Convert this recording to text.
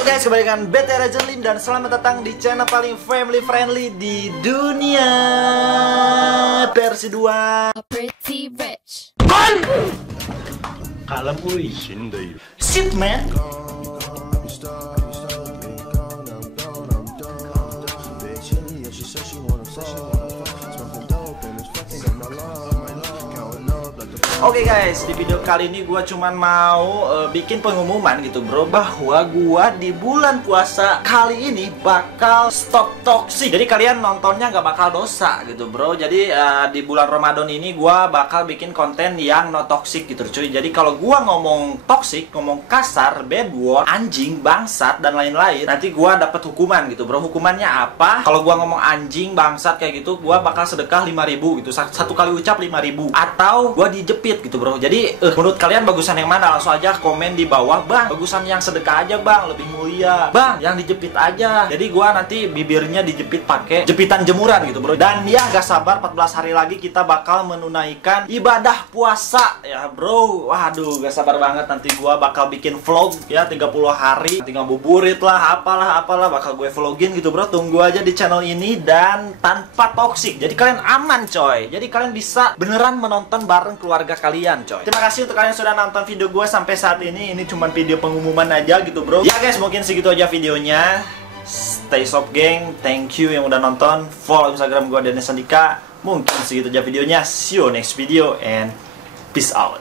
Halo guys, kembali dengan BT Raja Lim dan selamat datang di channel paling family friendly di dunia versi 2. Pretty rich. Kalem ui. Shit man. Oke guys, di video kali ini gue cuman mau bikin pengumuman gitu bro, bahwa gue di bulan puasa kali ini bakal stop toxic. Jadi kalian nontonnya nggak bakal dosa gitu bro. Jadi di bulan Ramadan ini gue bakal bikin konten yang no toxic gitu cuy. Jadi kalau gue ngomong toxic, ngomong kasar, bad word, anjing, bangsat dan lain-lain, nanti gue dapet hukuman gitu bro. Hukumannya apa? Kalau gue ngomong anjing, bangsat kayak gitu, gue bakal sedekah 5.000 gitu. Satu kali ucap 5.000. Atau gue dijepit gitu bro. Jadi menurut kalian bagusan yang mana? Langsung aja komen di bawah. Bang, bagusan yang sedekah aja bang, lebih mulia. Bang, yang dijepit aja. Jadi gua nanti bibirnya dijepit pakai jepitan jemuran gitu bro. Dan ya gak sabar, 14 hari lagi kita bakal menunaikan ibadah puasa ya bro. Waduh, gak sabar banget. Nanti gua bakal bikin vlog ya 30 hari. Nanti ngabuburit lah, apalah bakal gue vlogin gitu bro. Tunggu aja di channel ini dan tanpa toksik. Jadi kalian aman coy. Jadi kalian bisa beneran menonton bareng keluarga kalian coy. Terima kasih untuk kalian yang sudah nonton video gue sampai saat ini. Ini cuma video pengumuman aja gitu bro. Ya guys, mungkin segitu aja videonya. Stay soft gang. Thank you yang udah nonton. Follow Instagram gue Dennis Sandika. Mungkin segitu aja videonya. See you next video and peace out.